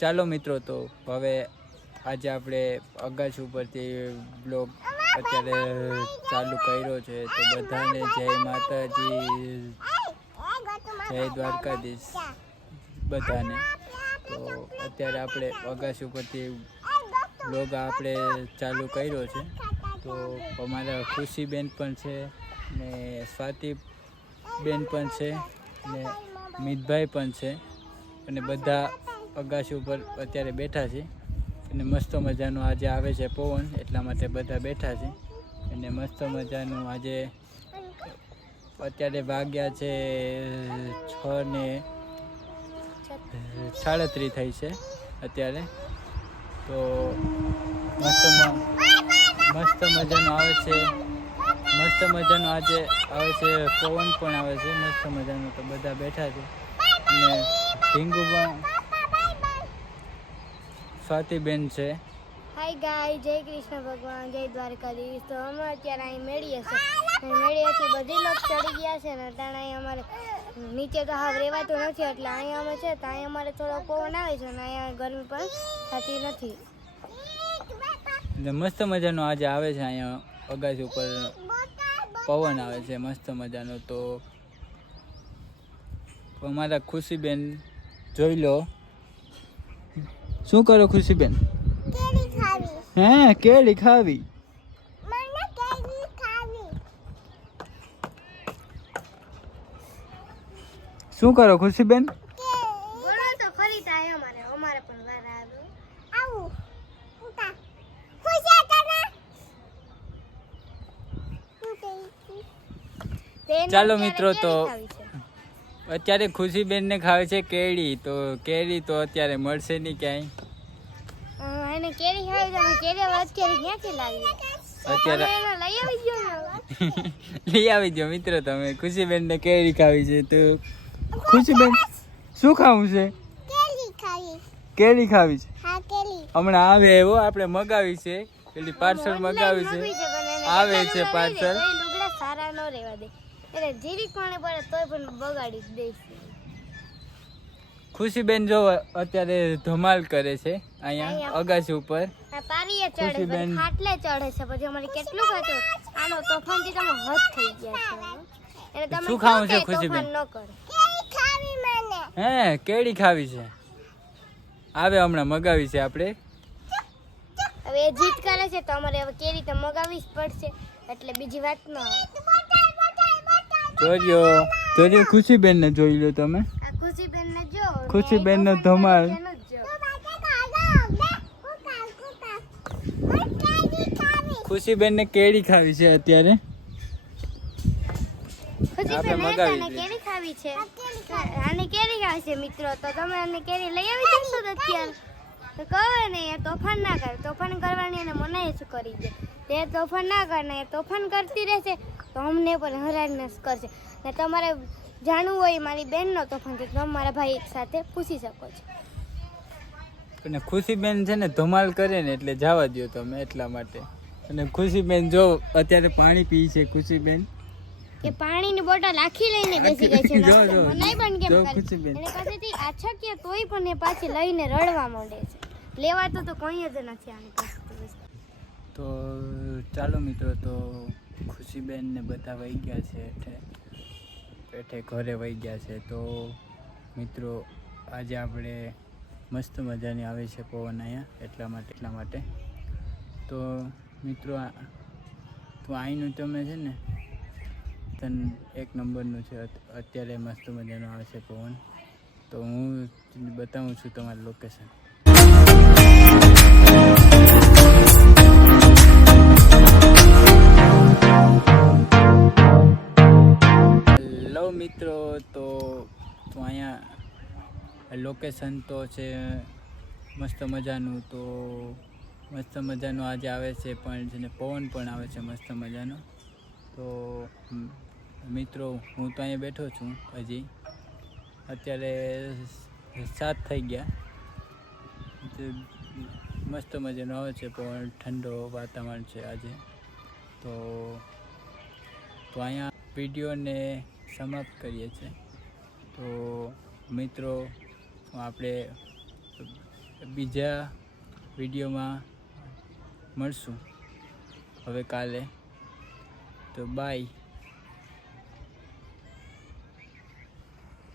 ચાલો મિત્રો, તો હવે આજે આપણે અગાસી ઉપરથી બ્લોગ અત્યારે ચાલુ કર્યો છે. તો બધાને જય માતાજી, જય દ્વારકાધીશ બધાને. તો અત્યારે આપણે અગાસી ઉપરથી બ્લોગ આપણે ચાલુ કર્યો છે. તો અમારા ખુશીબેન પણ છે ને સ્વાતિબેન પણ છે ને મિતભાઈ પણ છે અને બધા અગાસી ઉપર અત્યારે બેઠા છે. અને મસ્ત મજાનું આજે આવે છે પવન, એટલા માટે બધા બેઠા છે. અને મસ્ત મજાનું આજે અત્યારે વાગ્યા છે 6:37 થઈ છે અત્યારે. તો મસ્ત મજાનું આવે છે, મસ્ત મજાનું આજે આવે છે પવન પણ આવે છે મસ્ત મજાનું. તો બધા બેઠા છે અને ઢીંગુમાં સ્વાતિબેન છે. હાય ગાય, જય કૃષ્ણ ભગવાન, જય દ્વારકાધીશ. તો અમે અત્યારે અહીં મેળીએ છે, મેળીએથી બધી લોક ચડી ગયા છે ને અટાણે અહીં અમારે નીચે તો હાવ રહેવાતું નથી, એટલે અહીંયા અમે છે તો અહીંયા અમારે થોડો પવન આવે છે અને અહીંયા ગરમી પણ થતી નથી. મસ્ત મજાનો આજે આવે છે અહીંયા અગાસી ઉપર પવન આવે છે મસ્ત મજાનો. તો અમારા ખુશીબેન જોઈ લો. શું કરો ખુશીબેન? હે, કેળી ખાવી? શું કરો ખુશીબેન? બોલો તો ખરી થાય અમારે પણ વાર આવે. આવું ચાલો મિત્રો, તો અત્યારે ખુશીબેન ને ખાવે છે કેળી. તો કેળી તો અત્યારે મળશે નહીં ક્યાંય. એને કેરી ખાવી છે, કેરી અત્યારે ક્યાંથી લાવી? અત્યારે લઈ આવી ગયો લઈ આવી ગયો મિત્રો તમે. ખુશીબેન ને કેરી ખાવી છે. તો ખુશીબેન શું ખાવું છે? કેરી ખાવી છે. હમણાં આવે એવો આપણે મગાવી છે, પેલી પાર્સલ મગાવી છે, આવે છે પાર્સલ. લુગડા સારા ન રહેવા દે, એટલે જીરીક પાણી પડે તોય પણ બગાડી જ દઈશ. ખુશીબેન જો અત્યારે ધમાલ કરે છે અહીંયા અગાસી ઉપર. પારીએ ચડે છે, ખાટલે ચડે છે, પછી અમારે કેટલું ખાચો આનો તોફાનથી તમે હદ થઈ ગયા છો. એટલે તમે શું ખાવું છે ખુશીબેન? ન કરો. કેરી ખાવી મને. હે, કેળી ખાવી છે. આવે હમણાં મગાવી છે આપણે. હવે એ જીત કરે છે તો અમારે હવે કેરી તો મગાવી જ પડશે, એટલે બીજી વાત ન આવે. જોજો ખુશીબેન ને જોઈ લો તમે. ખુશીબેન ને જો, ખુશીબેન નો ધમાલ. ખુશીબેન ને કેળી ખાવી છે અત્યારે. ખુશીબેન ને કેરી ખાવી છે, આને કેરી ખાવી છે મિત્રો. તો તમે આને કેરી લઈ આવી દેશો તો અત્યારે તો કહો ને એ તોફાન ના કરે. તોફાન કરવાની એને મનાઈ જ કરી દે. તે તોફાન ના કરે ને એ તોફાન કરતી રહેશે તો અમને પણ હેરાન કરશે. ને તમારે જાણવું હોય મારી બેનનો તોફાન તો તમે મારા ભાઈ સાથે પૂછી શકો છો. અને ખુશીબેન છે ને ધમાલ કરે ને એટલે જવા દો તમે, એટલા માટે. અને ખુશીબેન જો અત્યારે પાણી પી છે. ખુશીબેન કે પાણીની બોટલ આખી લઈને બેસી ગઈ છે. મનાઈ પણ કેમ ખુશીબેન એને પાસેથી આછા તોય પણ એ પાછી લઈને રડવા માંડે છે. લેવાતો તો કંઈ જ નથી આની પાસે. તો ચાલો મિત્રો, તો ખુશીબેન ને બધા વહી ગયા છે પેઠે ઘરે વહી ગયા છે. તો મિત્રો આજે આપણે મસ્ત મજાની આવે છે પવન અહીંયા, એટલા માટે. તો મિત્રો તો અહીંનું તમે છે ને તને એક નંબરનું છે અત્યારે, મસ્ત મજાનું આવે છે પવન. તો હું બતાવું છું તમારું લોકેશન. હેલો મિત્રો, તો અહીંયા લોકેશન તો છે મસ્ત મજાનું. તો મસ્ત મજાનું આજે આવે છે પણ છે ને પવન પણ આવે છે મસ્ત મજાનો. તો મિત્રો હું તો અહીંયા બેઠો છું, હજી અત્યારે 7 થઈ ગયા. મસ્ત મજાનો આવે છે પવન, ઠંડો વાતાવરણ છે આજે. તો અહીંયા વિડીયોને સમાપ્ત કરીએ છીએ. તો મિત્રો આપણે બીજા વિડીયોમાં મળશું હવે કાલે. તો બાય.